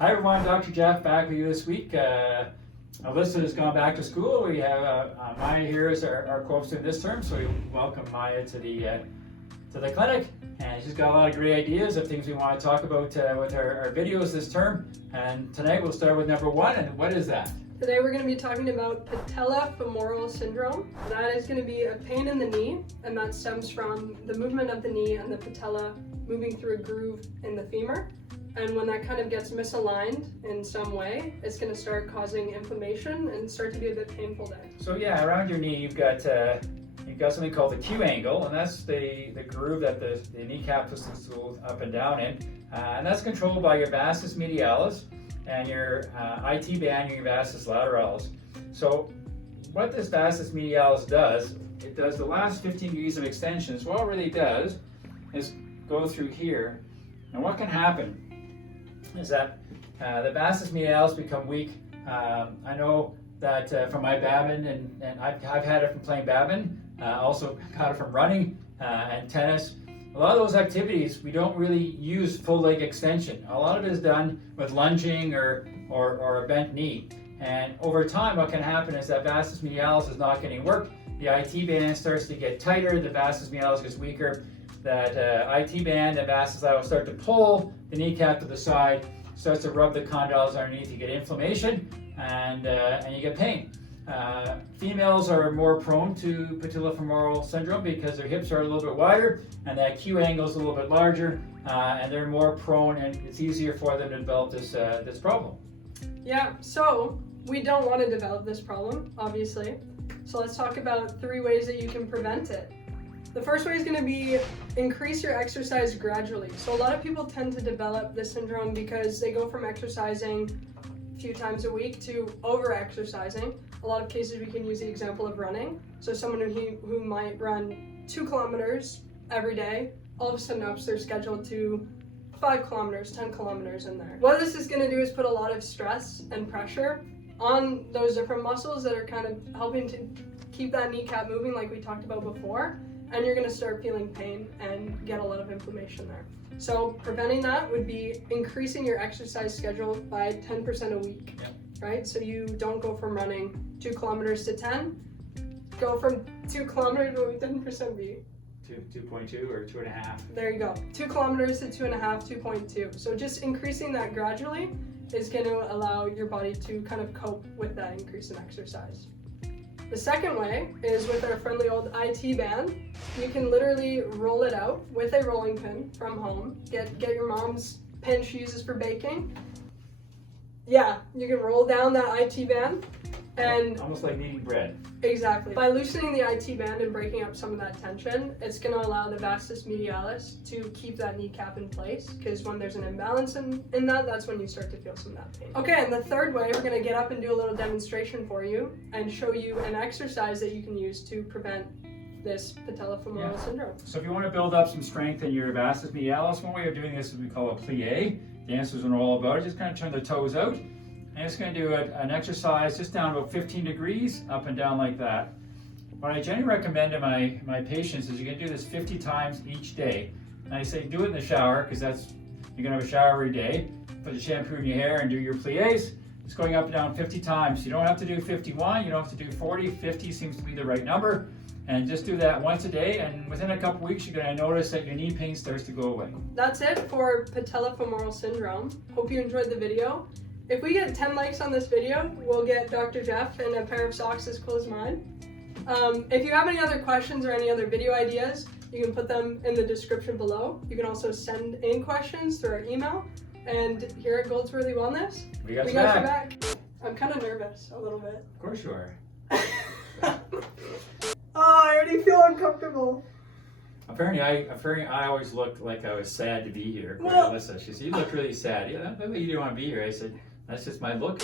Hi everyone, Dr. Jeff back with you this week. Alyssa has gone back to school. We have Maya here as our co-student this term, so we welcome Maya to the clinic. And she's got a lot of great ideas of things we want to talk about with our videos this term. And tonight we'll start with number one, and what is that? Today we're going to be talking about Patellofemoral Syndrome. That is going to be a pain in the knee, and that stems from the movement of the knee and the patella moving through a groove in the femur. And when that kind of gets misaligned in some way, it's going to start causing inflammation and start to be a bit painful there. So yeah, around your knee you've got something called the Q angle, and that's the groove that the kneecap is go up and down in, and that's controlled by your vastus medialis and your IT band and your vastus lateralis. So what this vastus medialis does, it does the last 15 degrees of extension. So what it really does is go through here, and what can happen is that the vastus medialis become weak. I know that from my badminton, and I've had it from playing badminton, also got it from running and tennis. A lot of those activities, we don't really use full leg extension. A lot of it is done with lunging or a bent knee. And over time, what can happen is that vastus medialis is not getting work. The IT band starts to get tighter, the vastus medialis gets weaker. That IT band and vastus lateralis start to pull the kneecap to the side, starts to rub the condyles underneath. You get inflammation and you get pain. Females are more prone to patellofemoral syndrome because their hips are a little bit wider and that Q angle is a little bit larger, and they're more prone, and it's easier for them to develop this problem. Yeah, so we don't want to develop this problem, obviously. So let's talk about 3 ways that you can prevent it. The first way is going to be increase your exercise gradually. So a lot of people tend to develop this syndrome because they go from exercising a few times a week to over-exercising. A lot of cases we can use the example of running. So someone who might run 2 kilometers every day, all of a sudden ups their schedule to 5 kilometers, 10 kilometers in there. What this is going to do is put a lot of stress and pressure on those different muscles that are kind of helping to keep that kneecap moving like we talked about before. And you're going to start feeling pain and get a lot of inflammation there. So preventing that would be increasing your exercise schedule by 10% a week, right? So you don't go from running 2 kilometers to 10, go from 2 kilometers to 10% be? 2.2 or 2.5. There you go. 2 kilometers to 2.5, 2.2. So just increasing that gradually is going to allow your body to kind of cope with that increase in exercise. The second way is with our friendly old IT band. You can literally roll it out with a rolling pin from home. Get your mom's pin she uses for baking. Yeah, you can roll down that IT band and almost like kneading bread. Exactly. By loosening the IT band and breaking up some of that tension, it's going to allow the vastus medialis to keep that kneecap in place, because when there's an imbalance in that, that's when you start to feel some of that pain. Okay, and the third way, we're going to get up and do a little demonstration for you and show you an exercise that you can use to prevent this patellofemoral syndrome. So if you want to build up some strength in your vastus medialis, one way of doing this is we call a plie. Dancers know all about it. Just kind of turn the toes out. And it's going to do an exercise just down about 15 degrees, up and down like that. What I generally recommend to my patients is you can do this 50 times each day. And I say do it in the shower, because you're going to have a shower every day. Put the shampoo in your hair and do your plies. It's going up and down 50 times. You don't have to do 51, you don't have to do 40, 50 seems to be the right number. And just do that once a day, and within a couple weeks you're going to notice that your knee pain starts to go away. That's it for patellofemoral syndrome. Hope you enjoyed the video. If we get 10 likes on this video, we'll get Dr. Jeff in a pair of socks as cool as mine. If you have any other questions or any other video ideas, you can put them in the description below. You can also send in questions through our email. And here at Goldsworthy Wellness, we got you back. I'm kind of nervous, a little bit. Of course you are. Oh, I already feel uncomfortable. Apparently I always looked like I was sad to be here. Well, Alyssa, she said, you look really sad. Yeah, that way you didn't want to be here. I said, that's just my look.